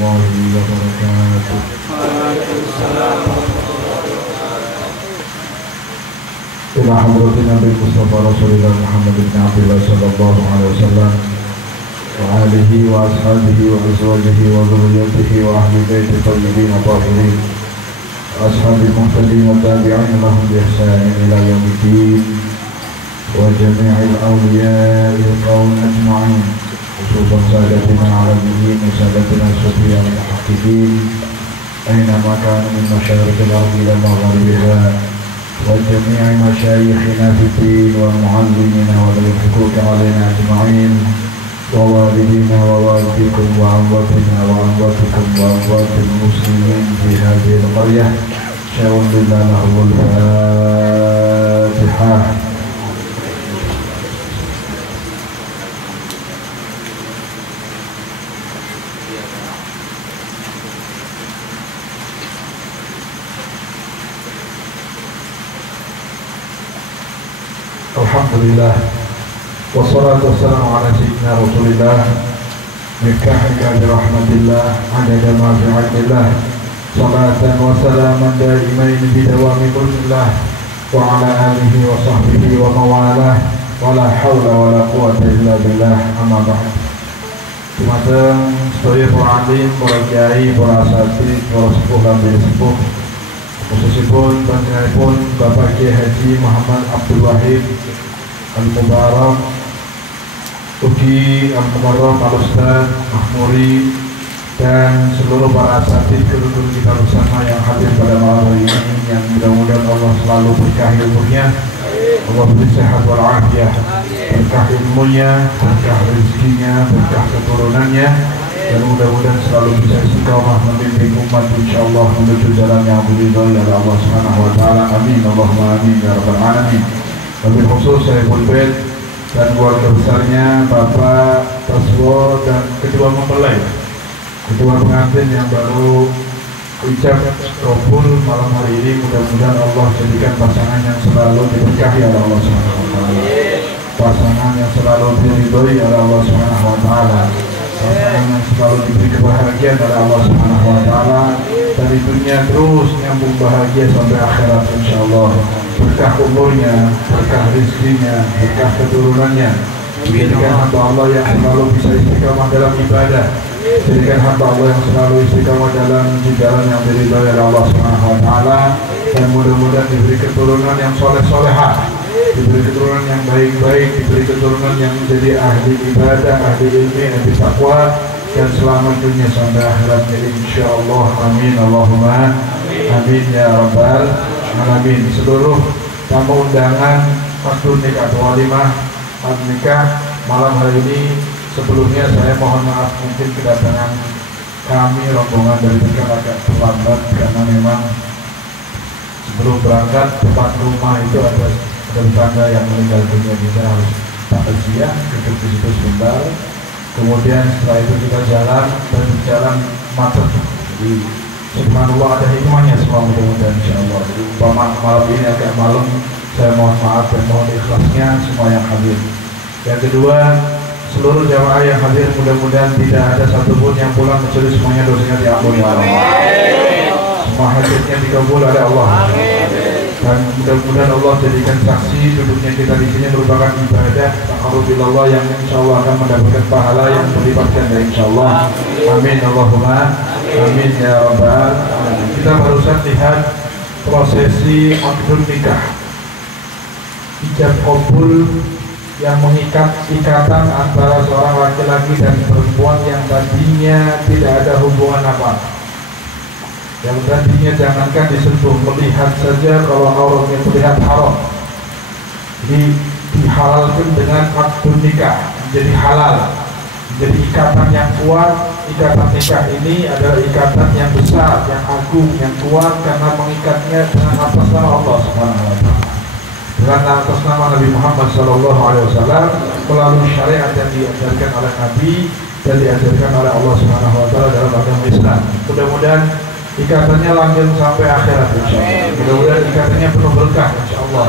warahmatullahi wabarakatuh. Ila hadratin Nabi Mustafa Rasulullah Muhammad bin Abdullah sallallahu alaihi wasallam wa alihi wa ashabihi wa azwajihi wa dhurriyyatihi wa ahli baiti tayyibin tahirin ashabil muhtadin wa tabi'in lahum bi ihsanin ila yaumiddin wa jami'il awliya'i wal qaum ajma'in khususan sadatina alamin wa sadatina sufyan al-haqiqin aynama kanu min masyariqil ardi ila magharibiha وجميع مشايخنا في الدين ومعلمنا وذوي الحقوق علينا أجمعين ووالدينا ووالديكم وأمواتنا وأمواتكم وأموات المسلمين في هذه القرية شاء لله لهم الفاتحة. Alhamdulillah wassalatu wassalamu ala sayyidina Rasulillah miftahika bi rahmatillah adada ma fi ilmillah salatan wa salaman daimain bi dawami mulkillah wa ala alihi wa sahbihi wa mawalah wa la hawla wa la quwwata illa billah amma ba'd. Dumateng sedaya para alim, para kiai, para asatidz, para sepuh lan sepuh khususipun panjenenganipun Bapak Kiai Haji Muhammad Abdul Wahid Al-Mubarak, ugi Al-Mubarak Al-Ustaz Mahmuri dan seluruh para asatidz guru-guru kita bersama yang hadir pada malam hari ini, yang mudah-mudahan Allah selalu berkahi umurnya, Allah beri sehat walafiat, berkah ilmunya, berkah rezekinya, berkah keturunannya, dan mudah-mudahan selalu bisa istiqamah membimbing umat insyaallah menuju jalan yang diridhai oleh Allah Subhanahu wa taala. Amin Allahumma amin ya rabbal alamin. Wabil khusus saya Bait dan keluarga besarnya Bapak Taswo dan kedua mempelai, kedua pengantin yang baru ijab kabul malam hari ini, mudah-mudahan Allah jadikan pasangan yang selalu diberkahi oleh Allah Subhanahu wa taala, pasangan yang selalu diridhai oleh Allah Subhanahu wa taala, pasangan yang selalu diberi kebahagiaan oleh Allah Subhanahu wa taala, dari dunia terus nyambung bahagia sampai akhirat insyaallah. Berkah umurnya, berkah rezekinya, berkah keturunannya, jadikan hamba Allah yang selalu bisa istiqamah dalam ibadah, jadikan hamba Allah yang selalu istiqamah dalam jalan yang diridhai oleh Allah Subhanahu wa taala, dan mudah-mudahan diberi keturunan yang soleh-solehah, diberi keturunan yang baik-baik, diberi keturunan yang menjadi ahli ibadah, ahli ilmu, ahli takwa, dan selamat dunia sampai akhiratnya insyaallah. Amin Allahumma amin ya rabbal alamin. Seluruh tamu undangan waktu nikah walimah nikah malam hari ini, sebelumnya saya mohon maaf mungkin kedatangan kami rombongan dari Tegal agak terlambat karena memang sebelum berangkat depan rumah itu ada tetangga yang meninggal dunia, kita harus takziah duduk di situ sebentar. Kemudian setelah itu kita jalan dan jalan macet. Jadi subhanallah ada hikmahnya semua, mudah-mudahan insyaallah. Jadi malam ini agak malam, saya mohon maaf dan mohon ikhlasnya semua yang hadir. Yang kedua, seluruh jamaah yang hadir mudah-mudahan tidak ada satupun yang pulang kecuali semuanya dosanya diampuni oleh Allah. Semua hajatnya dikabul oleh Allah. Dan mudah-mudahan Allah jadikan saksi duduknya kita di sini merupakan ibadah taqarrubillah yang insyaallah akan mendapatkan pahala yang berlipat ganda insyaallah. Amin Allahumma amin ya rabbal alamin. Kita barusan lihat prosesi akad nikah, ijab kabul yang mengikat ikatan antara seorang laki-laki dan perempuan yang tadinya tidak ada hubungan apa, yang tadinya jangankan disentuh, melihat saja kalau auratnya terlihat haram, jadi dihalalkan dengan akad nikah, menjadi halal, menjadi ikatan yang kuat. Ikatan nikah ini adalah ikatan yang besar, yang agung, yang kuat, karena mengikatnya dengan atas nama Allah Subhanahu wa taala, dengan atas nama Nabi Muhammad sallallahu alaihi wasallam, melalui syariat yang diajarkan oleh Nabi dan diajarkan oleh Allah Subhanahu wa taala dalam agama Islam. Mudah-mudahan ikatannya langgeng sampai akhirat insyaallah. Mudah-mudahan ikatannya penuh berkah insyaallah.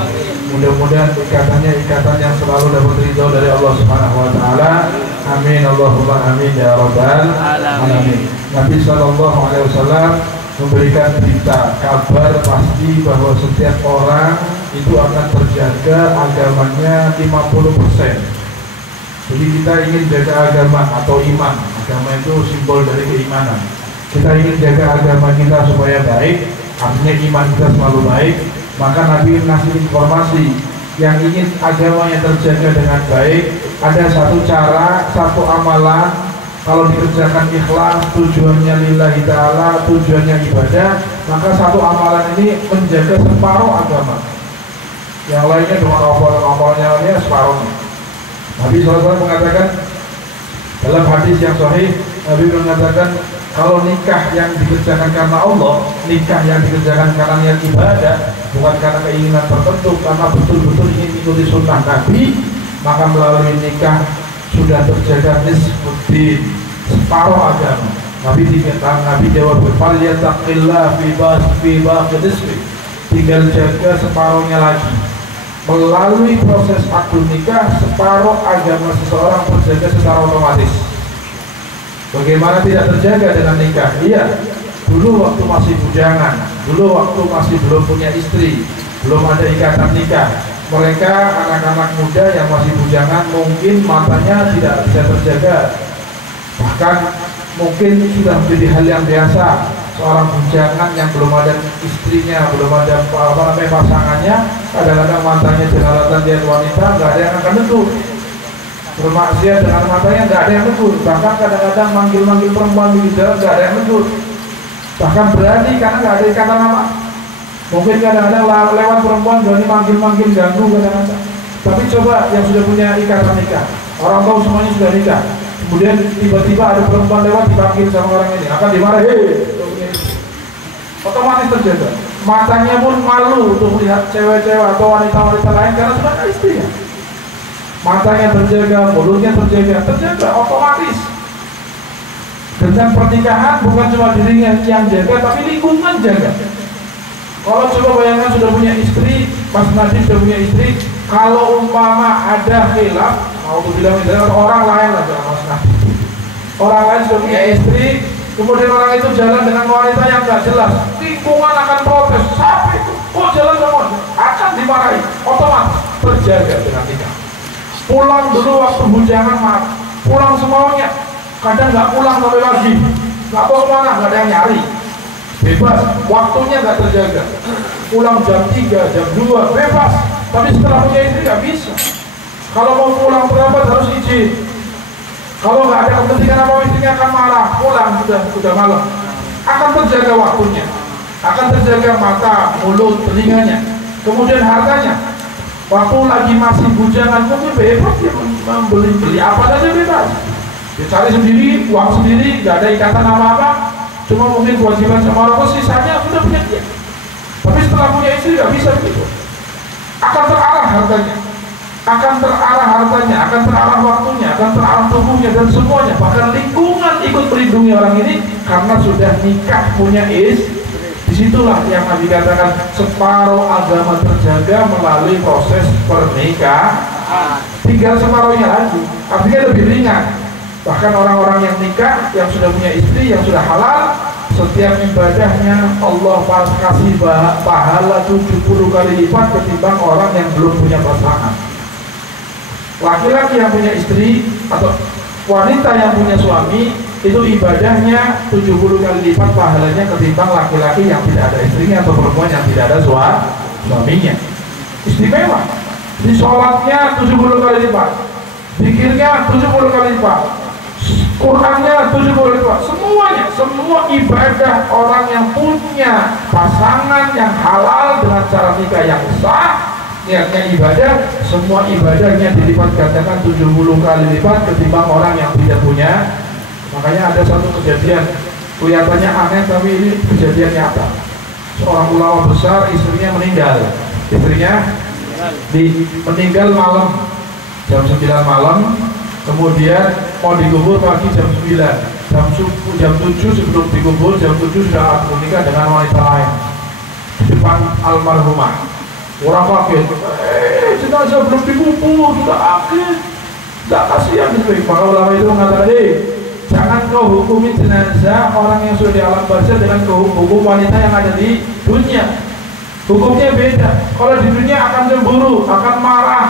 Mudah-mudahan ikatannya ikatan yang selalu dapat ridho dari Allah Subhanahu wa taala. Amin Allahumma amin ya rabbal alamin. Nabi Shallallahu Alaihi Wasallam memberikan berita kabar pasti bahwa setiap orang itu akan terjaga agamanya 50%. Jadi kita ingin jaga agama atau iman. Agama itu simbol dari keimanan. Kita ingin jaga agama kita supaya baik, artinya iman kita selalu baik. Maka Nabi ngasih informasi yang ingin agamanya terjaga dengan baik. Ada satu cara, satu amalan, kalau dikerjakan ikhlas, tujuannya lillahi ta'ala, tujuannya ibadah, maka satu amalan ini menjaga separuh agama. Yang lainnya dengan amalan-amalannya lainnya separuhnya. Nabi SAW mengatakan dalam hadis yang sahih, Nabi mengatakan kalau nikah yang dikerjakan karena Allah, nikah yang dikerjakan karena niat ibadah, bukan karena keinginan tertentu, karena betul-betul ingin ikuti sunnah Nabi, maka melalui nikah sudah terjaga nisfuddin, separuh agama. Nabi jawab, "Falyataqillah fi baqi nisfi." Tinggal jaga separuhnya lagi. Melalui proses akad nikah, separuh agama seseorang terjaga secara otomatis. Bagaimana tidak terjaga dengan nikah? Iya, dulu waktu masih bujangan, dulu waktu masih belum punya istri, belum ada ikatan nikah, mereka anak-anak muda yang masih bujangan mungkin matanya tidak bisa terjaga, bahkan mungkin sudah menjadi hal yang biasa. Seorang bujangan yang belum ada istrinya, belum ada pasangannya, kadang-kadang matanya jelalatan lihat wanita, nggak ada yang akan negur. Bermaksiat dengan matanya nggak ada yang negur. Bahkan kadang-kadang manggil-manggil perempuan di jalan nggak ada yang negur. Bahkan berani karena nggak ada ikatan nama. Mungkin kadang-kadang lewat perempuan berani manggil-manggil ganggu kadang-kadang. Tapi coba yang sudah punya ikatan nikah, orang tahu semuanya sudah nikah, kemudian tiba-tiba ada perempuan lewat dipanggil sama orang ini, akan dimarahi. Otomatis terjaga. Matanya pun malu untuk melihat cewek-cewek atau wanita-wanita lain karena sudah ada istrinya. Matanya terjaga, mulutnya terjaga otomatis. Dengan pernikahan bukan cuma dirinya yang jaga, tapi lingkungan jaga. Kalau coba bayangkan sudah punya istri, Mas Nadiem sudah punya istri, kalau umpama ada khilaf, mau bilang misalnya orang lain lah, Mas Nadiem, orang lain sudah punya istri, kemudian orang itu jalan dengan wanita yang nggak jelas, lingkungan akan protes, siapa itu? Kok jalan sama? Akan dimarahi, otomatis terjaga dengan nikah. Pulang dulu waktu bujangan, pulang semuanya, kadang nggak pulang sampai pagi, nggak tahu kemana, nggak ada yang nyari, bebas, waktunya nggak terjaga, pulang jam 3, jam 2, bebas. Tapi setelah punya istri nggak bisa. Kalau mau pulang terlambat harus izin. Kalau nggak ada kepentingan apa, istrinya akan marah, pulang sudah malam. Akan terjaga waktunya, akan terjaga mata, mulut, telinganya, kemudian hartanya. Waktu lagi masih bujangan mungkin bebas dia beli apa saja bebas. Dia cari sendiri, uang sendiri, nggak ada ikatan apa-apa. Cuma mungkin kewajiban sama orang tua, sisanya sudah punya dia. Tapi setelah punya istri nggak bisa begitu. Akan terarah hartanya, akan terarah waktunya, akan terarah tubuhnya dan semuanya. Bahkan lingkungan ikut melindungi orang ini karena sudah nikah punya istri. Disitulah yang Nabi katakan separuh agama terjaga melalui proses pernikahan. Tinggal separuhnya lagi, artinya lebih ringan. Bahkan orang-orang yang nikah, yang sudah punya istri, yang sudah halal, setiap ibadahnya Allah kasih pahala 70 kali lipat ketimbang orang yang belum punya pasangan. Laki-laki yang punya istri atau wanita yang punya suami itu ibadahnya 70 kali lipat pahalanya ketimbang laki-laki yang tidak ada istrinya atau perempuan yang tidak ada suaminya. Istimewa. Di sholatnya 70 kali lipat, zikirnya 70 kali lipat, Qurannya 70 kali lipat, semuanya, semua ibadah orang yang punya pasangan yang halal dengan cara nikah yang sah, niatnya ibadah, semua ibadahnya dilipat gandakan 70 kali lipat ketimbang orang yang tidak punya. Makanya ada satu kejadian kelihatannya aneh tapi ini kejadian nyata. Seorang ulama besar, istrinya meninggal. Meninggal malam jam 9 malam, kemudian mau dikubur pagi jam 9, jam 7 sebelum dikubur, jam 7 sudah menikah dengan wanita lain di depan almarhumah. Orang kaget, jenazah belum dikubur, sudah akhir, tidak kasihan. Maka ulama itu mengatakan, jangan jangan kau hukumi jenazah orang yang sudah di alam barzah dengan hukum wanita yang ada di dunia. Hukumnya beda. Kalau di dunia akan cemburu, akan marah,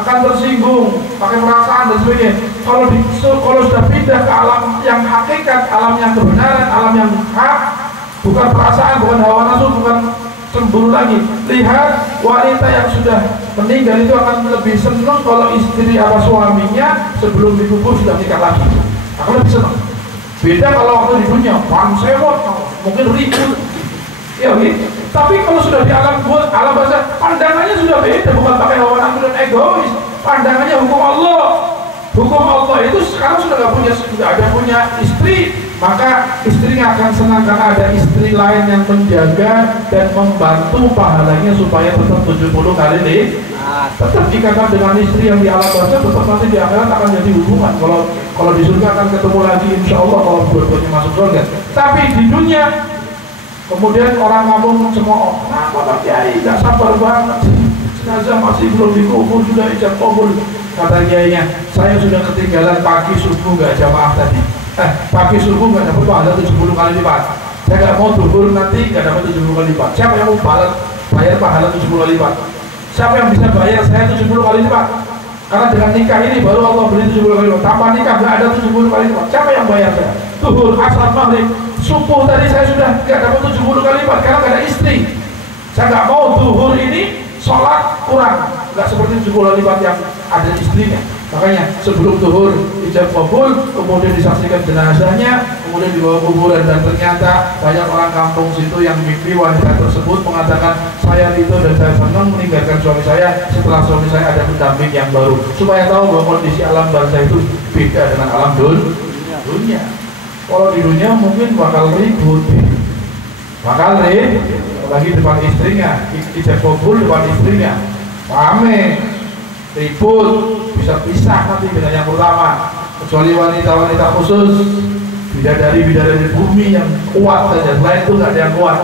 akan tersinggung, pakai perasaan dan sebagainya. Kalau sudah pindah ke alam yang hakikat, alam yang kebenaran, alam yang hak, bukan perasaan, bukan hawa nafsu, bukan cemburu lagi. Lihat wanita yang sudah meninggal itu akan lebih senang kalau istri atau suaminya sebelum dikubur sudah nikah lagi. Akan lebih senang. Beda kalau waktu di dunia, pansewot, mungkin ribut. Ya, gitu. Tapi kalau sudah di alam barzah, pandangannya sudah beda, bukan pakai hawa nafsu dan egois. Pandangannya hukum Allah. Hukum Allah itu sekarang sudah ada punya istri, maka istrinya akan senang karena ada istri lain yang menjaga dan membantu pahalanya supaya tetap 70 kali lipat. Tetap dikatakan dengan istri yang di alam barzah, tetap nanti di akhirat akan jadi hubungan. Kalau di surga akan ketemu lagi, insya Allah kalau dua-duanya masuk surga. Tapi di dunia, kemudian orang ngomong semua, kenapa Pak Kiai nggak sabar banget, jenazah masih belum dikubur sudah ijab kabul. Kata kiainya, saya sudah ketinggalan pagi subuh nggak jamaah tadi. Pagi subuh nggak dapat pahala 70 kali lipat. Saya nggak mau duhur nanti nggak dapat 70 kali lipat. Siapa yang mau bayar pahala 70 kali lipat? Siapa yang bisa bayar saya 70 kali lipat? Karena dengan nikah ini baru Allah beri 70 kali lipat. Tanpa nikah nggak ada 70 kali lipat. Siapa yang bayar saya? Duhur, asar, maghrib, subuh tadi saya sudah nggak dapat 70 kali lipat karena nggak ada istri. Saya nggak mau duhur ini sholat kurang, nggak seperti 70 kali lipat yang ada istrinya. Makanya sebelum duhur ijab kabul, kemudian disaksikan jenazahnya, kemudian dibawa kuburan, dan ternyata banyak orang kampung situ yang mimpi wanita tersebut mengatakan saya itu dan saya senang meninggalkan suami saya setelah suami saya ada pendamping yang baru, supaya tahu bahwa kondisi alam barzah itu beda dengan alam dunia. Kalau di dunia mungkin bakal ribut, apalagi depan istrinya, ijab kabul depan istrinya, rame, ribut, bisa pisah nanti dengan yang pertama. Kecuali wanita-wanita khusus, bidadari bumi yang kuat saja, selain itu nggak ada yang kuat.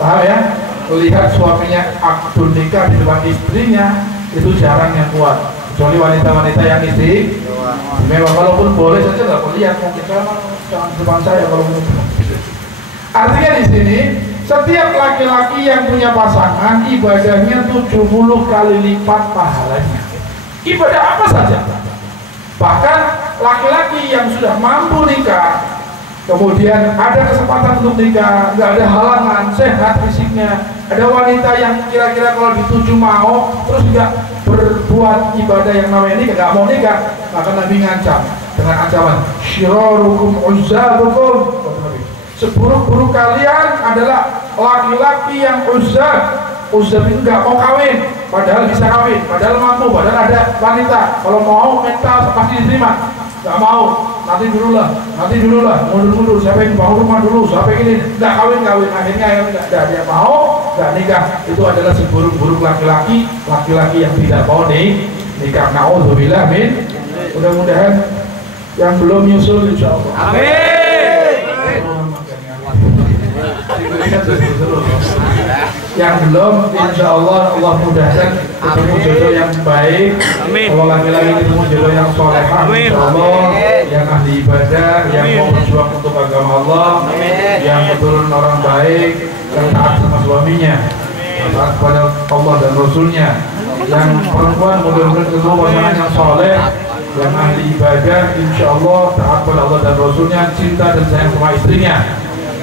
Paham ya? Melihat suaminya akdun nikah di depan istrinya itu jarang yang kuat. Kecuali wanita-wanita yang istri, memang walaupun boleh saja nggak melihat, mungkin jangan depan saya kalau menurut. Artinya di sini setiap laki-laki yang punya pasangan ibadahnya 70 kali lipat pahalanya. Ibadah apa saja. Bahkan laki-laki yang sudah mampu nikah, kemudian ada kesempatan untuk nikah, nggak ada halangan, sehat fisiknya, ada wanita yang kira-kira kalau dituju mau, terus nggak berbuat ibadah yang namanya nikah, nggak mau nikah, maka Nabi ngancam dengan ancaman syirarukum uzzabukum. Seburuk-buruk kalian adalah laki-laki yang uzab itu nggak mau kawin, padahal bisa kawin, padahal mampu, padahal ada wanita, kalau mau minta pasti diterima, nggak mau, nanti dulu lah, mundur, siapa yang bangun rumah dulu, siapa yang ini, nggak kawin, akhirnya yang nggak ada yang mau, nggak nikah. Itu adalah seburuk-buruk laki-laki yang tidak mau nikah. Na'udzubillah min. Mudah-mudahan yang belum nyusul insya Allah. Amin. Yang belum, insya Allah mudahkan ketemu jodoh yang baik. Amin. Kalau laki-laki ketemu jodoh yang solehah, insya Allah, yang ahli ibadah, yang mau berjuang untuk agama Allah, yang keturunan orang baik, yang taat sama suaminya, taat pada Allah dan Rasulnya. Yang perempuan mudah-mudahan ketemu pasangan yang soleh, yang ahli ibadah, insya Allah taat pada Allah dan Rasulnya, cinta dan sayang sama istrinya,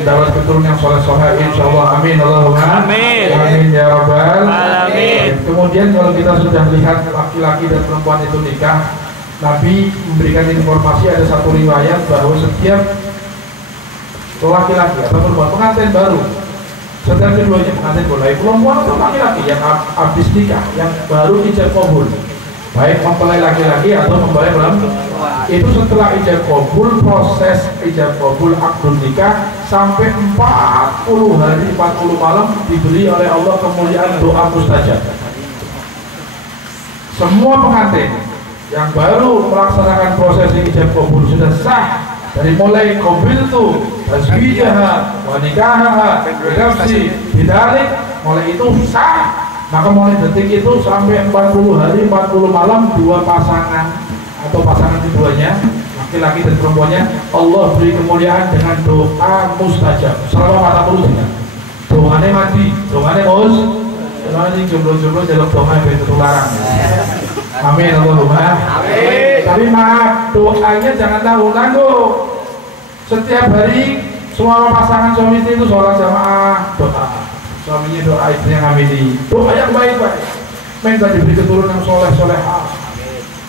dapat keturunan yang soleh-soleh, insya Allah. Amin. Allahumma amin ya rabbal alamin. Kemudian kalau kita sudah lihat laki-laki dan perempuan itu nikah, Nabi memberikan informasi, ada satu riwayat bahwa setiap laki-laki atau perempuan pengantin baru, setiap keduanya pengantin boleh, perempuan atau laki-laki yang habis nikah, yang baru ijab kabul, baik mempelai laki-laki atau mempelai perempuan, itu setelah ijab kabul, proses ijab kabul akdun nikah sampai 40 hari 40 malam diberi oleh Allah kemuliaan doa mustajab. Semua pengantin yang baru melaksanakan proses ijab kabul sudah sah, dari mulai qabil itu tasbihaha wa nikahaha binafsi bidalik, mulai itu sah. Maka mulai detik itu sampai 40 hari 40 malam dua pasangan atau pasangan keduanya laki-laki dan perempuannya Allah beri kemuliaan dengan doa mustajab selama 40 jam. Doanya mati, doanya mus. Doanya jomblo-jomblo jaluk doa yang terlarang. Amin Allahumma. Amin. Tapi maaf, doanya jangan tanggung-tanggung. Setiap hari semua pasangan suami istri itu sholat jamaah, doa. Suaminya doa, istrinya ngamini. Doa yang baik-baik. Minta diberi keturunan yang soleh-solehah.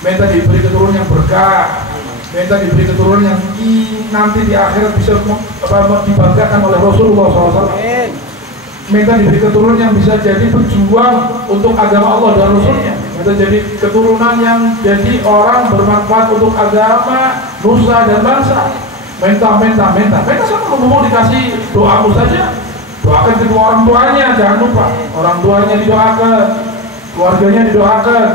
Minta diberi keturunan yang berkah. Minta diberi keturunan yang nanti di akhirat bisa dibanggakan oleh Rasulullah SAW. Minta diberi keturunan yang bisa jadi pejuang untuk agama Allah dan Rasulnya. Minta jadi keturunan yang jadi orang bermanfaat untuk agama, nusa dan bangsa. Minta sama ngomong dikasih doamu saja. Doakan kedua orang tuanya, jangan lupa. Orang tuanya didoakan, keluarganya didoakan.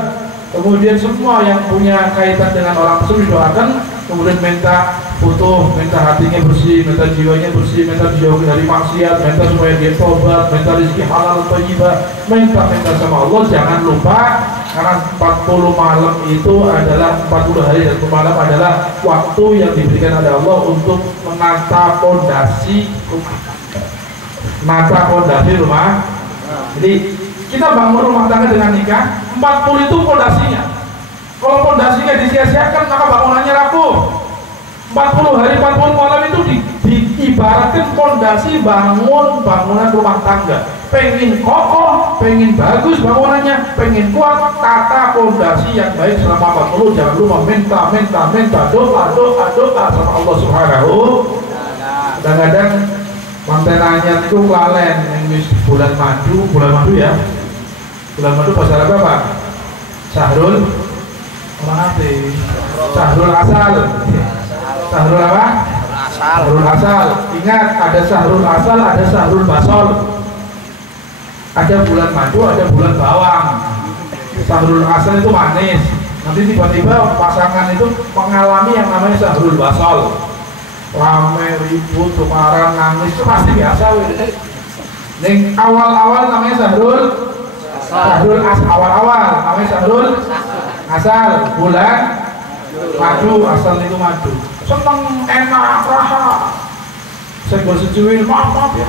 Kemudian semua yang punya kaitan dengan orang tersebut didoakan. Kemudian minta butuh, minta hatinya bersih, minta jiwanya bersih, minta dijauhkan dari maksiat, minta supaya dia tobat, minta rezeki halal thayyibah, minta sama Allah. Jangan lupa karena 40 malam itu adalah 40 hari dan malam adalah waktu yang diberikan oleh Allah untuk menata pondasi rumah. Jadi kita bangun rumah tangga dengan nikah 40 itu pondasinya. Kalau pondasinya disia-siakan maka bangunannya rapuh. 40 hari 40 malam itu diibaratkan pondasi bangunan rumah tangga. Pengen kokoh, pengen bagus bangunannya, pengen kuat, tata pondasi yang baik selama 40. Jangan lupa minta doa sama Allah Subhanahu. Kadang-kadang mantenanya itu lalen yang bulan madu ya. Bulan madu bahasa apa Pak? Syahrul Asal. Syahrul apa? Syahrul Asal. Ingat, ada Syahrul Asal, ada Syahrul Basol. Ada bulan madu, ada bulan bawang. Syahrul Asal itu manis. Nanti tiba-tiba pasangan itu mengalami yang namanya Syahrul Basol. Rame, ribut, kemarin, nangis, itu pasti biasa. Yang awal-awal namanya Syahrul Asal. Awal-awal namanya Syahrul Asal. Bulan madu, asal itu madu. Seneng, enak, raha. Saya gak setujuin, maaf ya,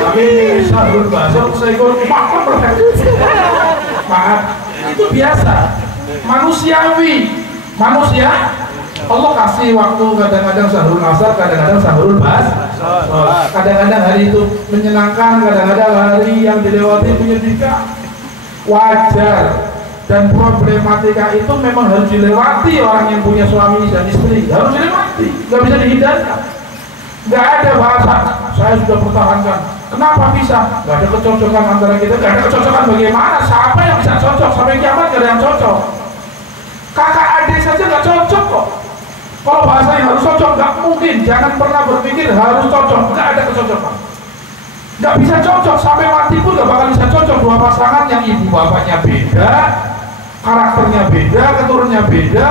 tapi Syahrul Basol, saya gak maaf, itu biasa, manusia. Allah kasih waktu kadang-kadang Syahrul Asar, kadang-kadang Syahrul Bas. Kadang-kadang hari itu menyenangkan, kadang-kadang hari yang dilewati menyedihkan. Wajar. Dan problematika itu memang harus dilewati orang yang punya suami dan istri. Harus dilewati, nggak bisa dihindarkan. Nggak ada bahasa, saya sudah pertahankan. Kenapa bisa? Nggak ada kecocokan antara kita. Nggak ada kecocokan bagaimana? Siapa yang bisa cocok? Sampai kiamat nggak ada yang cocok. Kakak adik saja nggak cocok kok. Kalau bahasa yang harus cocok nggak mungkin. Jangan pernah berpikir harus cocok. Nggak ada kecocokan. Nggak bisa cocok, sampai mati pun nggak bakal bisa cocok. Dua pasangan yang ibu bapaknya beda, karakternya beda, keturunannya beda,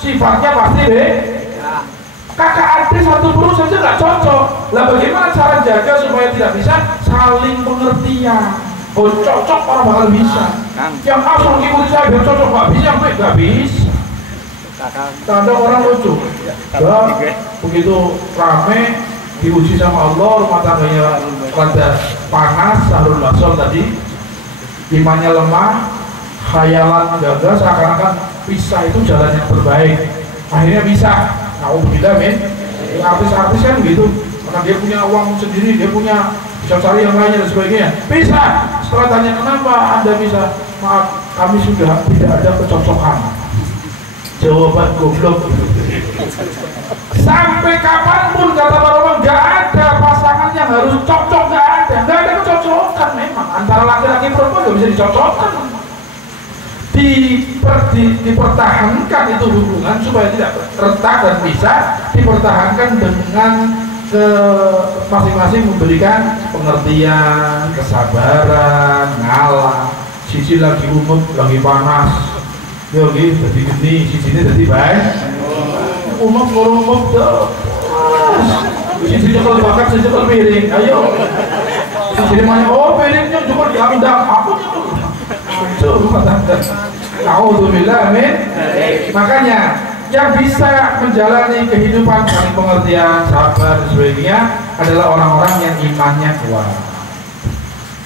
sifatnya pasti beda. Kakak adik satu perut saja nggak cocok. Lah bagaimana cara jaga supaya tidak bisa saling pengertian? Oh cocok orang bakal bisa. Yang asal ngikutin saya biar cocok nggak bisa, yang baik nggak bisa. Kadang orang lucu, begitu rame diuji sama Allah, rumah tangganya rada panas, Syahrul Basol tadi, imannya lemah, khayalan gagal, seakan-akan pisah itu jalan yang terbaik. Akhirnya bisa. Alhamdulillah men. Artis-artis kan gitu, karena dia punya uang sendiri, dia punya bisa cari yang lainnya dan sebagainya. Bisa. Setelah tanya kenapa Anda bisa, maaf kami sudah tidak ada kecocokan. Jawaban goblok. Sampai kapanpun kata para ulama nggak ada pasangan yang harus cocok, nggak ada kecocokan memang antara laki-laki perempuan nggak bisa dicocokkan. Dipertahankan itu hubungan supaya tidak retak dan bisa dipertahankan dengan masing-masing memberikan pengertian, kesabaran, ngalah. Sisi lagi umum, lagi panas, ya lagi jadi gini, sisinya jadi baik. Umum tuh, sisi jokol bakar, sisi jokol piring, ayo. Sisi mana? Oh piringnya jokol diambil, aku jokol. Rumah tangga. A'udzubillah min. Makanya yang bisa menjalani kehidupan saling pengertian, sabar dan sebagainya adalah orang-orang yang imannya kuat.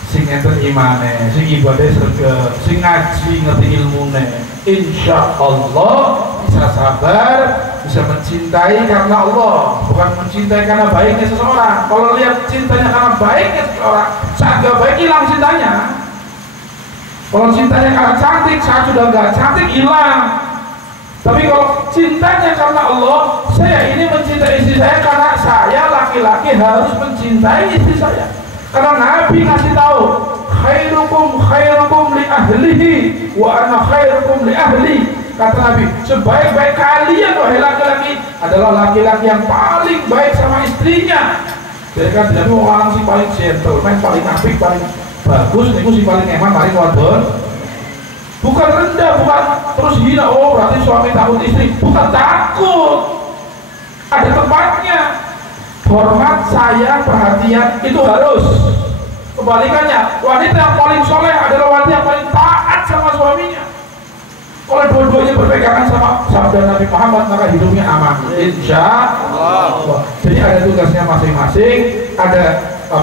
Sing enten imane, sing ibadah sregep, sing ngaji ngerti ilmune. Insyaallah bisa sabar, bisa mencintai karena Allah, bukan mencintai karena baiknya seseorang. Kalau lihat cintanya karena baiknya seseorang, saat gak baik hilang cintanya. Kalau cintanya karena cantik, saat sudah gak cantik hilang. Tapi kalau cintanya karena Allah, saya ini mencintai istri saya karena saya laki-laki harus mencintai istri saya. Karena Nabi ngasih tahu, khairukum li ahlihi wa ana khairukum li ahli. Kata Nabi, sebaik-baik kalian wahai laki-laki adalah laki-laki yang paling baik sama istrinya. Jadi kan Nabi orang sih paling gentleman, paling apik, paling bagus, itu sih paling eman, paling wadon. Bukan rendah, bukan terus hina. Oh berarti suami takut istri. Bukan takut, ada tempatnya. Hormat, sayang, perhatian itu harus. Kebalikannya, wanita yang paling soleh adalah wanita yang paling taat sama suaminya. Kalau dua-duanya berpegangan sama sabda Nabi Muhammad, maka hidupnya aman. Insya Allah. Jadi ada tugasnya masing-masing, ada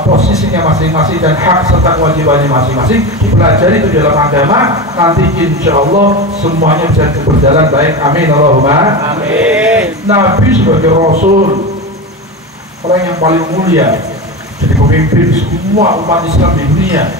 posisinya masing-masing dan hak serta kewajibannya masing-masing. Dipelajari itu dalam agama. Nanti insya Allah semuanya bisa berjalan baik. Amin Allahumma amin. Nabi sebagai Rasul, orang yang paling mulia, jadi pemimpin semua umat Islam di dunia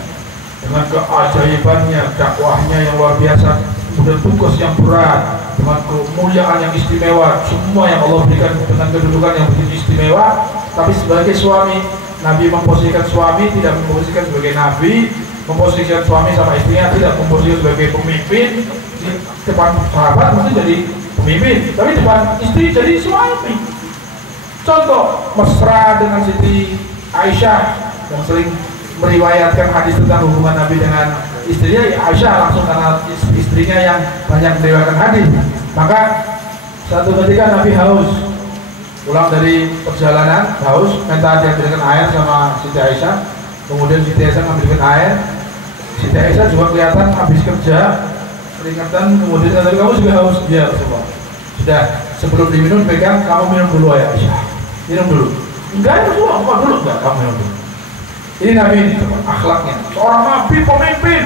dengan keajaibannya, dakwahnya yang luar biasa, kemudian tugas yang berat dengan kemuliaan yang istimewa, semua yang Allah berikan dengan kedudukan yang begitu istimewa. Tapi sebagai suami, Nabi memposisikan suami, tidak memposisikan sebagai nabi, memposisikan suami sama istrinya, tidak memposisikan sebagai pemimpin. Di depan sahabat mungkin jadi pemimpin, tapi depan istri jadi suami. Contoh mesra dengan Siti Aisyah yang sering meriwayatkan hadis tentang hubungan Nabi dengan istrinya. Aisyah langsung karena istrinya yang banyak meriwayatkan hadis. Maka satu ketika Nabi haus, pulang dari perjalanan haus, minta diambilkan air sama Siti Aisyah. Kemudian Siti Aisyah ngambilkan air. Siti Aisyah juga kelihatan habis kerja, keringatan. Kemudian kata, kamu juga haus? Ya Rasulullah. Sudah, sebelum diminum pegang, kamu minum dulu ya Aisyah. Minum dulu. Enggak, Rasulullah, enggak dulu. Enggak, kamu minum dulu. Ini Nabi ini, akhlaknya. Seorang Nabi pemimpin.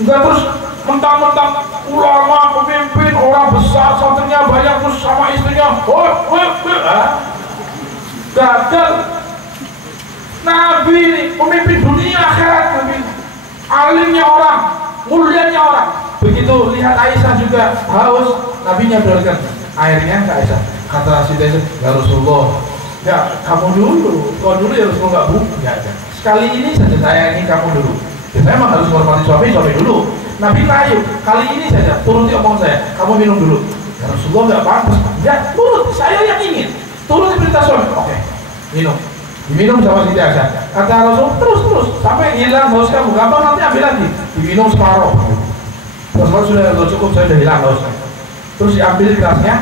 Enggak terus mentang-mentang ulama, pemimpin, orang besar, santrinya banyak, terus sama istrinya gagal. Nabi ini pemimpin dunia akhirat. Nabi alimnya orang, mulianya orang. Begitu lihat Aisyah juga haus, Nabi nyodorkan airnya ke Aisyah. Kata Siti Aisyah, ya Rasulullah, ya kamu dulu, kau dulu ya Rasulullah, nggak ya, ya. Sekali ini saja saya ini kamu dulu. Ya, saya memang harus menghormati suami dulu. Nabi layu, kali ini saja turuti omong saya, kamu minum dulu. Ya Rasulullah nggak pantas, ya turut, saya yang ingin turuti perintah suami. Oke, minum. Diminum sama Siti Aisyah. Kata Rasul, terus sampai hilang haus kamu, gampang nanti ambil lagi. Diminum separuh. Rasul sudah cukup, saya sudah hilang hausnya. Terus diambil gelasnya.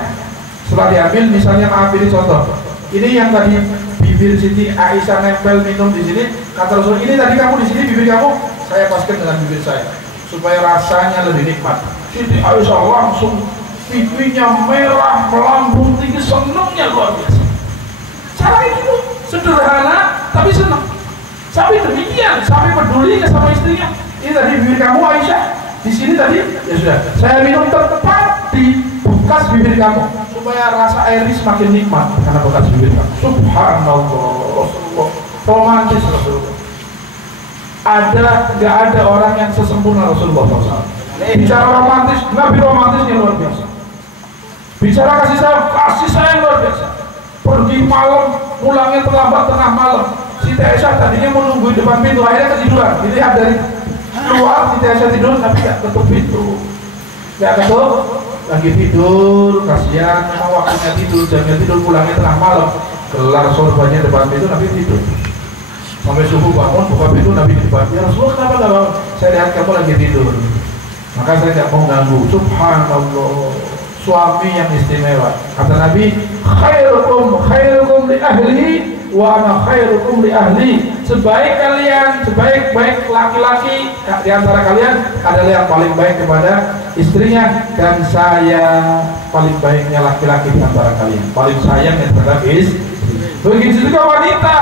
Setelah diambil, misalnya maaf ini contoh. Ini yang tadi bibir Siti Aisyah nempel minum di sini. Kata Rasul, ini tadi kamu di sini bibir kamu, saya paskan dengan bibir saya supaya rasanya lebih nikmat. Siti Aisyah langsung pipinya merah, melambung tinggi, senangnya luar biasa. Cara itu sederhana tapi senang. Sampai demikian, sampai peduli sama istrinya. Ini tadi bibir kamu Aisyah, di sini tadi ya sudah. Saya minum tepat di bekas bibir kamu supaya rasa air ini semakin nikmat karena bekas bibir kamu. Subhanallah, Rasulullah romantis Rasulullah. Nggak ada orang yang sesempurna Rasulullah SAW. Bicara romantis, Nabi romantisnya luar biasa. Bicara kasih sayang luar biasa. Pergi malam, pulangnya terlambat tengah malam. Siti Aisyah tadinya menunggu di depan pintu, akhirnya ketiduran. Dilihat dari luar, Siti Aisyah tidur tapi nggak ketuk pintu. Nggak ketuk, lagi tidur, kasihan, memang waktunya tidur, jamnya tidur, pulangnya tengah malam. Gelar sorbannya depan pintu, Nabi tidur. Sampai subuh bangun, buka pintu, Nabi di depan. Ya Rasulullah, kenapa nggak bangun? Saya lihat kamu lagi tidur, maka saya nggak mau ganggu. Subhanallah, suami yang istimewa. Kata Nabi, khairukum li ahlihi wa ana khairukum li ahli. Sebaik kalian, sebaik-baik laki-laki di antara kalian adalah yang paling baik kepada istrinya, dan saya paling baiknya laki-laki di antara kalian, paling sayang terhadap istri. Begitu juga wanita.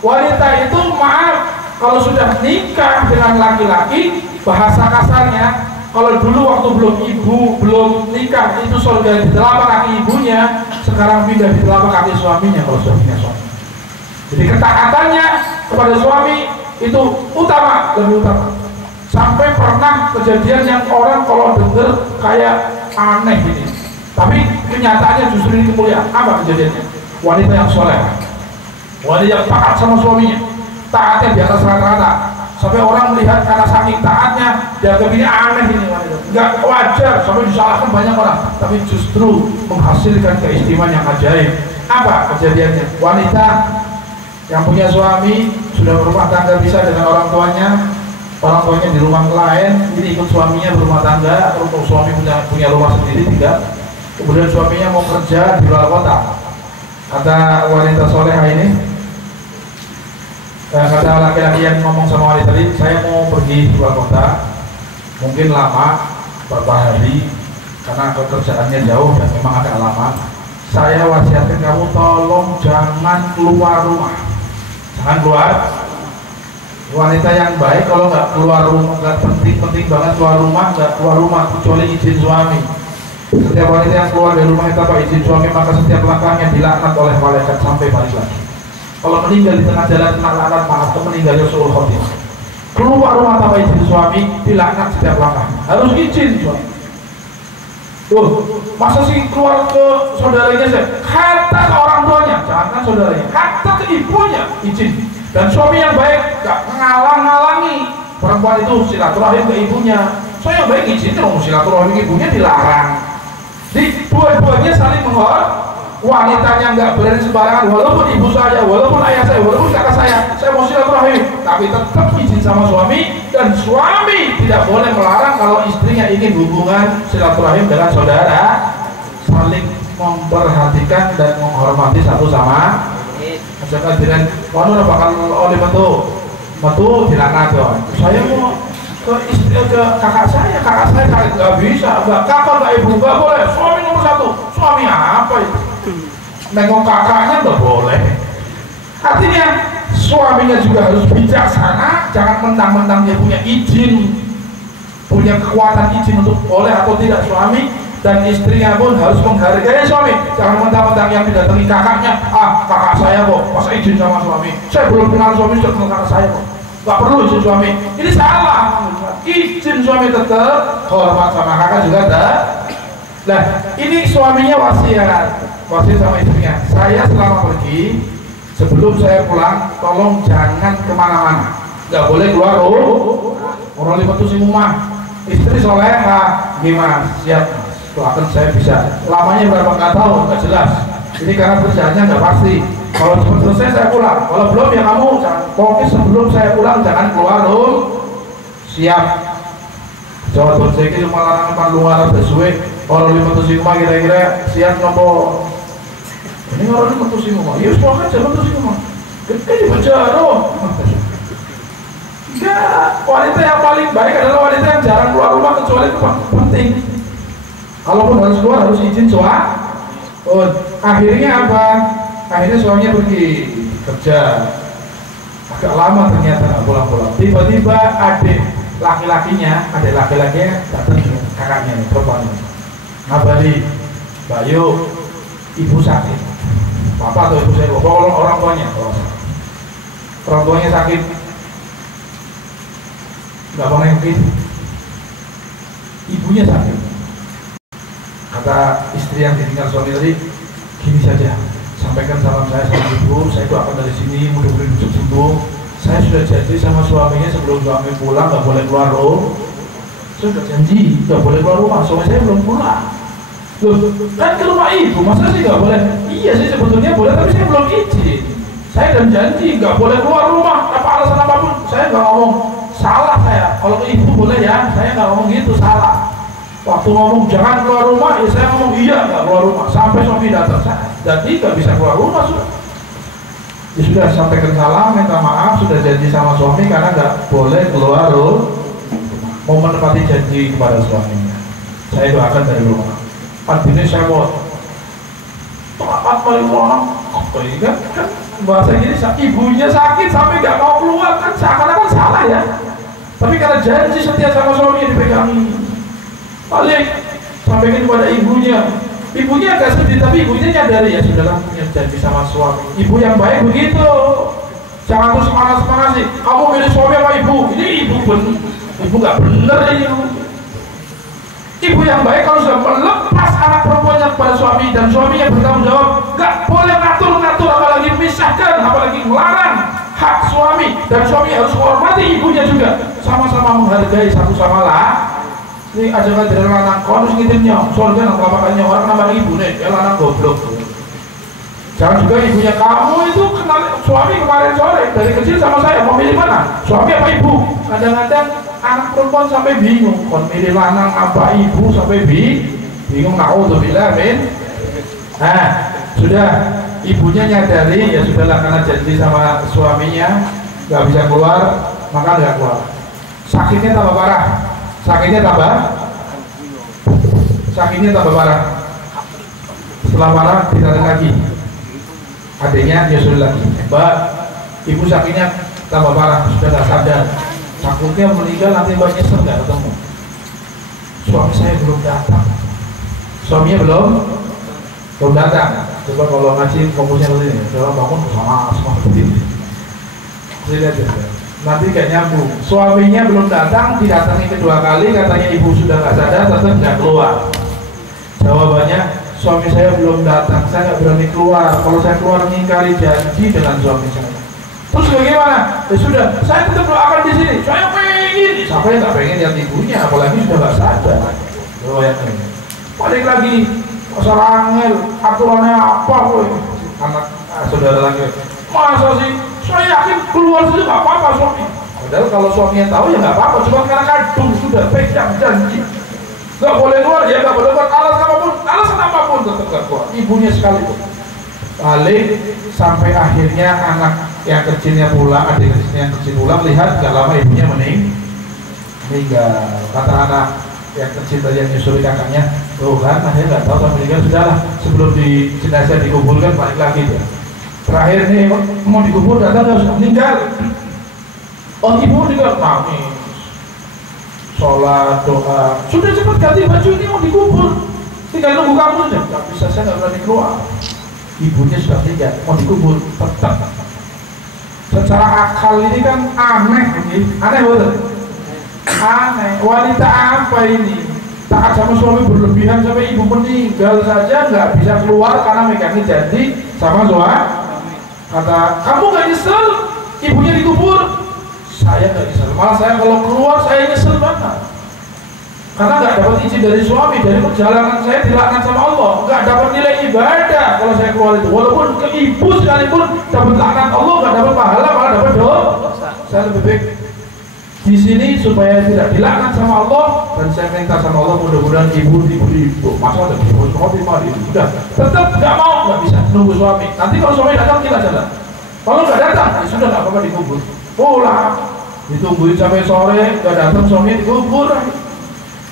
Wanita itu maaf, kalau sudah nikah dengan laki-laki, bahasa kasarnya, kalau dulu waktu belum nikah itu surga di telapak kaki ibunya, sekarang pindah di telapak kaki suaminya kalau suaminya suami. Jadi ketaatannya kepada suami itu utama, lebih utama. Sampai pernah kejadian yang orang kalau dengar kayak aneh ini, tapi kenyataannya justru ini kemuliaan. Apa kejadiannya? Wanita yang soleh, wanita yang taat sama suaminya, taatnya di atas rata-rata, sampai orang melihat karena saking taatnya dianggap ini aneh ini wanita, nggak wajar, sampai disalahkan banyak orang, tapi justru menghasilkan keistimewaan yang ajaib. Apa kejadiannya? Wanita yang punya suami sudah berumah tangga, bisa dengan orang tuanya di rumah lain, ini ikut suaminya berumah tangga, atau suami punya rumah sendiri tinggal, kemudian suaminya mau kerja di luar kota. Kata wanita soleha ini, kata laki-laki yang ngomong sama wanita tadi, saya mau pergi di luar kota, mungkin lama, beberapa hari, karena pekerjaannya jauh dan memang agak lama. Saya wasiatkan kamu tolong jangan keluar rumah, jangan keluar. Wanita yang baik kalau nggak keluar rumah, nggak penting banget keluar rumah kecuali izin suami. Setiap wanita yang keluar dari rumah tanpa izin suami, maka setiap langkahnya dilaknat oleh malaikat sampai balik lagi. Kalau meninggal di tengah jalan, kena laknat, maaf, meninggal suul khotimah. Keluar rumah tanpa izin suami, dilaknat setiap langkahnya. Harus izin suami. Masa sih keluar ke saudaranya saya? Kata ke orang tuanya, jangan saudaranya, kata ke ibunya izin. Dan suami yang baik gak ngalang-ngalangi perempuan itu silaturahim ke ibunya. Saya baik izin dong, silaturahim ke ibunya dilarang. Di dua-duanya saling menghormati. Wanitanya nggak berani sembarangan, walaupun ibu saya, walaupun ayah saya, walaupun kakak saya mau silaturahim, tapi tetap izin sama suami, dan suami tidak boleh melarang kalau istrinya ingin hubungan silaturahim dengan saudara, saling memperhatikan dan menghormati satu sama. Misalkan dengan wanu bakal oleh metu dilaknat tuh. Saya mau ke istri, ke kakak saya nggak bisa, kakak nggak ibu nggak boleh, suami nomor satu. Suami apa itu? Nengok kakaknya nggak boleh. Artinya suaminya juga harus bijaksana, jangan mentang-mentang dia punya izin, punya kekuatan izin untuk boleh atau tidak suami, dan istrinya pun harus menghargai suami. Jangan mentang-mentang yang didatangi kakaknya, kakak saya kok, masa izin sama suami? Saya belum kenal suami sudah kenal kakak saya kok, nggak perlu izin suami. Ini salah. Izin suami tetap, hormat sama kakak juga ada. Nah, ini suaminya wasiat sama istrinya, saya selama pergi, sebelum saya pulang, tolong jangan kemana-mana, nggak boleh keluar orang lima tuh si rumah. Istri soleha, gimana? Siap, doakan saya bisa. Lamanya berapa nggak tahu, nggak jelas. Ini karena kerjaannya nggak pasti. Kalau cepat selesai saya pulang, kalau belum ya kamu jangan. Pokoknya sebelum saya pulang jangan keluar siap. Jawa Timur saya itu malah nampak luar sesuai. Orang lima tuh si rumah kira-kira siap nopo. Ini orang lima tuh si rumah, ya semua kan jalan tuh si rumah. Kita dibaca ya, wanita yang paling baik adalah wanita yang jarang keluar rumah kecuali itu penting. Kalaupun harus keluar harus izin suami. Akhirnya apa? Akhirnya suaminya pergi kerja. Agak lama ternyata nggak pulang-pulang. Tiba-tiba adik laki-lakinya datang ke kakaknya nih, perempuan. Ngabari, Bayu, ibu sakit. Bapak atau ibu saya, orang tuanya sakit. Nggak mau nengokin, ibunya sakit. Kata istri yang ditinggal suami tadi, gini saja, sampaikan salam saya sama ibu, saya itu akan dari sini, mudah-mudahan bisa sembuh. Saya sudah janji sama suaminya sebelum suami pulang nggak boleh keluar saya sudah janji nggak boleh keluar rumah, suami saya belum pulang. Loh, kan ke rumah ibu, masa sih nggak boleh? Iya sih sebetulnya boleh, tapi saya belum izin. Saya dan janji nggak boleh keluar rumah, apa alasan apapun, saya nggak ngomong. Salah saya, kalau ke ibu boleh ya, saya nggak ngomong gitu, salah. Waktu ngomong jangan keluar rumah, ya saya ngomong iya nggak keluar rumah, sampai suami datang, jadi nggak bisa keluar rumah sudah. Ya sudah, sampaikan salam, minta maaf, sudah janji sama suami karena nggak boleh keluar mau menepati janji kepada suaminya. Saya doakan dari rumah. Artinya saya mau taat paling orang, apa ini kan bahasa gini, ibunya sakit sampai nggak mau keluar kan seakan-akan salah ya. Tapi karena janji setia sama suaminya dipegangi, paling sampaikan kepada ibunya. Ibunya agak sedih, tapi ibunya nyadari ya sudahlah, punya janji sama suami. Ibu yang baik begitu, jangan terus semangat sih. Kamu milih suami apa ibu? Ini ibu nggak bener ini. Ibu yang baik kalau sudah melepas anak perempuannya kepada suami dan suaminya bertanggung jawab, nggak boleh ngatur-ngatur, apalagi memisahkan, apalagi melarang hak suami, dan suami harus menghormati ibunya juga, sama-sama menghargai satu sama lain. Ini ajakan dari lanang konus ngitimnya, soalnya nang kelapakannya orang nama ibu nih, ya lanang goblok. Jangan juga ibunya, kamu itu kenal suami kemarin sore dari kecil sama saya, mau milih mana? Suami apa ibu? Kadang-kadang anak perempuan sampai bingung, kon milih lanang apa ibu sampai bingung. Naudzubillah min. Nah, sudah ibunya nyadari ya sudahlah, karena janji sama suaminya nggak bisa keluar, maka nggak keluar. Sakitnya tambah parah. Sakitnya tambah parah. Setelah parah tidak lagi, adiknya nyusul lagi. Mbak, ibu sakitnya tambah parah, sudah nggak sadar. Takutnya meninggal, nanti mbak nyesel nggak ketemu. Suami saya belum datang. Suaminya belum datang. Coba kalau ngaji fokusnya ke sini, coba bangun sama seperti ini. Lihat ya. Nanti gak nyambung. Suaminya belum datang, didatangi kedua kali, katanya ibu sudah nggak sadar, tetap nggak keluar. Jawabannya, suami saya belum datang, saya nggak berani keluar. Kalau saya keluar mengingkari janji dengan suami saya. Terus bagaimana? Ya sudah, saya tetap doakan di sini. Saya pengen, siapa yang nggak pengen lihat ibunya, apalagi sudah nggak sadar. Oh ya, balik lagi, masalah angel, aturannya apa? Anak saudara lagi, masa sih? Saya yakin keluar saja nggak apa-apa suami. Padahal kalau suaminya tahu ya nggak apa-apa, cuma karena kadung sudah pegang janji. Nggak boleh keluar, ya nggak boleh buat alasan apapun tetap nggak keluar. Ibunya sekalipun. Balik sampai akhirnya anak yang kecilnya pulang, adik kecilnya yang kecil pulang, lihat nggak lama ibunya meninggal. Kata anak yang kecil tadi yang nyusuri kakaknya, tuh kan akhirnya nggak tahu sampai meninggal, sudahlah sebelum di jenazah dikuburkan balik lagi dia. Terakhir nih mau dikubur datang harus meninggal. Oh ibu meninggal, nangis, sholat doa, sudah cepat ganti baju, ini mau dikubur, tinggal nunggu kamu saja. Nggak bisa, saya nggak berani keluar. Ibunya sudah meninggal, mau dikubur tetap. Secara akal ini kan aneh, aneh betul. Aneh, wanita apa ini? Taat sama suami berlebihan sampai ibu meninggal saja nggak bisa keluar karena megangin janji sama suami. Kata, kamu gak nyesel ibunya dikubur? Saya gak nyesel, malah saya kalau keluar saya nyesel banget. Karena gak dapat izin dari suami, dari perjalanan saya dilaknat sama Allah, gak dapat nilai ibadah kalau saya keluar itu. Walaupun ke ibu sekalipun dapat laknat Allah, gak dapat pahala, malah dapat dosa. Saya lebih baik di sini supaya tidak dilaknat sama Allah, dan saya minta sama Allah mudah-mudahan ibu masa ada ibu suami mati sudah tetap nggak mau, nggak bisa nunggu suami. Nanti kalau suami datang kita jalan, kalau nggak datang ya sudah nggak apa-apa, dikubur pulang, ditungguin sampai sore nggak datang suaminya,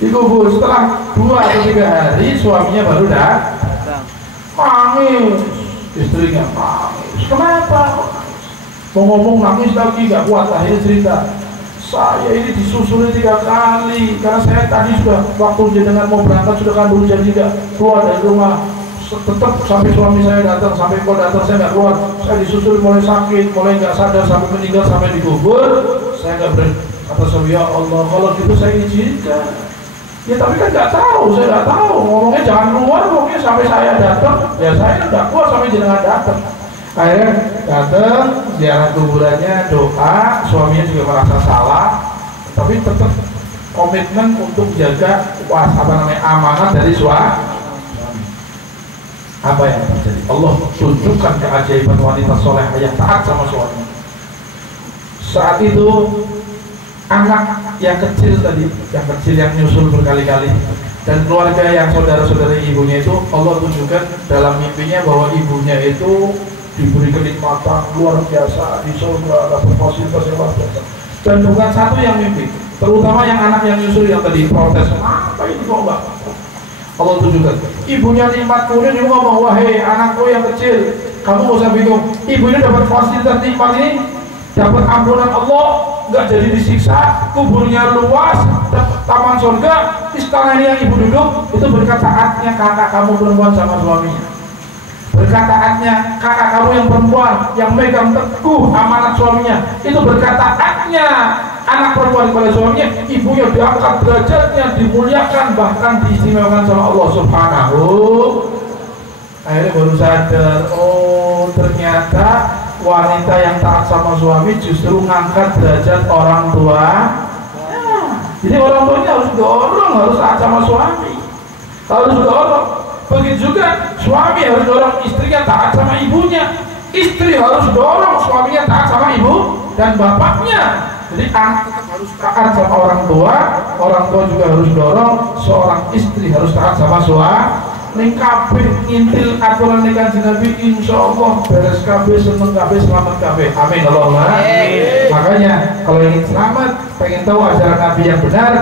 dikubur setelah 2 atau 3 hari suaminya baru datang. Nangis istrinya, nangis kenapa? Mau ngomong nangis lagi nggak kuat, akhirnya cerita, saya ini disusuri 3 kali karena saya tadi sudah waktu jenengan mau berangkat sudah kandung janji tidak keluar dari rumah, tetap sampai suami saya datang, sampai kau datang saya nggak keluar, saya disusuri mulai sakit, mulai nggak sadar sampai meninggal, sampai dikubur, saya nggak berani. Kata suami, ya Allah kalau gitu saya izinkan. Ya tapi kan nggak tahu, saya nggak tahu, ngomongnya jangan keluar, ngomongnya sampai saya datang, ya saya nggak keluar sampai jenengan datang. Akhirnya datang, ziarah kuburannya, doa, suaminya juga merasa salah, tapi tetap komitmen untuk jaga amanat dari suami. Apa yang terjadi? Allah tunjukkan keajaiban wanita soleh yang taat sama suami. Saat itu anak yang kecil tadi, yang nyusul berkali-kali, dan keluarga yang saudara-saudari ibunya itu Allah tunjukkan dalam mimpinya bahwa ibunya itu diberi kenikmatan luar biasa di surga, dapat fasilitas yang luar biasa. Dan bukan satu yang mimpi, terutama yang anak yang nyusul yang tadi protes, apa ini kok Mbak? Allah tunjukkan, ibunya nikmat kemudian dia ngomong, wahai anakku yang kecil, kamu gak usah bingung, ibu ini dapat fasilitas nikmat ini, dapat ampunan Allah, nggak jadi disiksa, kuburnya luas, dapat taman surga, istana ini yang ibu duduk, itu berkat taatnya kakak kamu perempuan sama suaminya. Berkat taatnya kakak kamu yang perempuan yang megang teguh amanat suaminya, itu berkat taatnya anak perempuan kepada suaminya, ibunya diangkat derajatnya, dimuliakan, bahkan diistimewakan sama Allah Subhanahu. Akhirnya baru sadar, oh ternyata wanita yang taat sama suami justru ngangkat derajat orang tua. Jadi orang tuanya harus dorong, harus taat sama suami, harus dorong. Begitu juga suami harus dorong istrinya taat sama ibunya, istri harus dorong suaminya taat sama ibu dan bapaknya. Jadi anak tetap harus taat sama orang tua juga harus dorong seorang istri harus taat sama suami. Ning kabeh ngintil aturan nikah Nabi, insyaallah beres kabeh, seneng kabeh, selamat kabeh. Amin Allahumma. Makanya kalau ingin selamat, pengen tahu ajaran Nabi yang benar,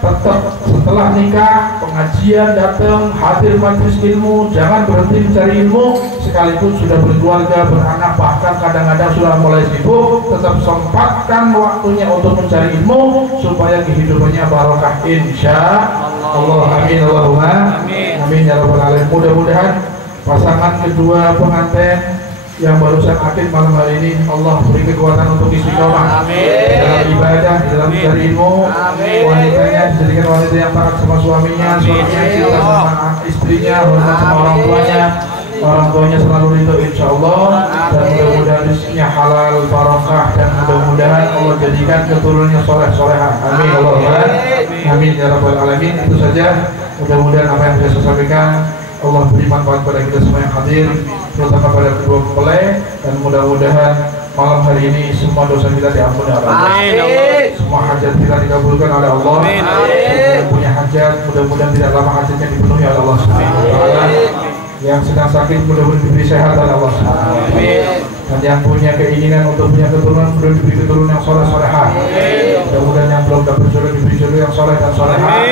tetap setelah nikah pengajian datang, hadir majelis ilmu, jangan berhenti mencari ilmu sekalipun sudah berkeluarga, beranak, bahkan kadang-kadang sudah mulai sibuk, tetap sempatkan waktunya untuk mencari ilmu supaya kehidupannya barokah insya Allah. Amin Allahumma amin ya rabbal alamin. Mudah-mudahan pasangan kedua pengantin yang barusan akid malam hari ini Allah beri kekuatan untuk istiqomah dalam ibadah, dalam mencari ilmu. Wanitanya dijadikan wanita yang taat sama suaminya, suaminya cinta sama istrinya, hormat sama orang tuanya selalu ridho insyaallah, dan mudah-mudahan rezekinya halal barokah, dan mudah-mudahan Allah jadikan keturunannya soleh-solehah. Amin Allahumma amin ya rabbal alamin. Itu saja, mudah-mudahan apa yang saya sampaikan Allah beri manfaat pada kita semua yang hadir, terutama pada kedua mempelai, dan mudah-mudahan malam hari ini semua dosa kita diampuni oleh Allah, semua hajat kita dikabulkan oleh Allah. Yang punya hajat mudah-mudahan tidak lama hajatnya dipenuhi oleh Allah Subhanahu wa taala. Yang sedang sakit mudah-mudahan diberi sehat oleh Allah Subhanahu wa taala. Dan yang punya keinginan untuk punya keturunan mudah diberi keturunan yang soleh-solehah. Mudah-mudahan yang belum dapat jodoh diberi jodoh yang soleh dan solehah.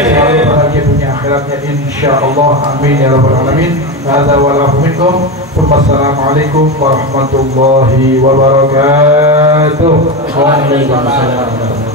Selalu bahagia dunia akhiratnya insyaallah. Amin ya rabbal alamin. Hadza wa lahu minkum. Wassalamualaikum warahmatullahi wabarakatuh. Waalaikumsalam.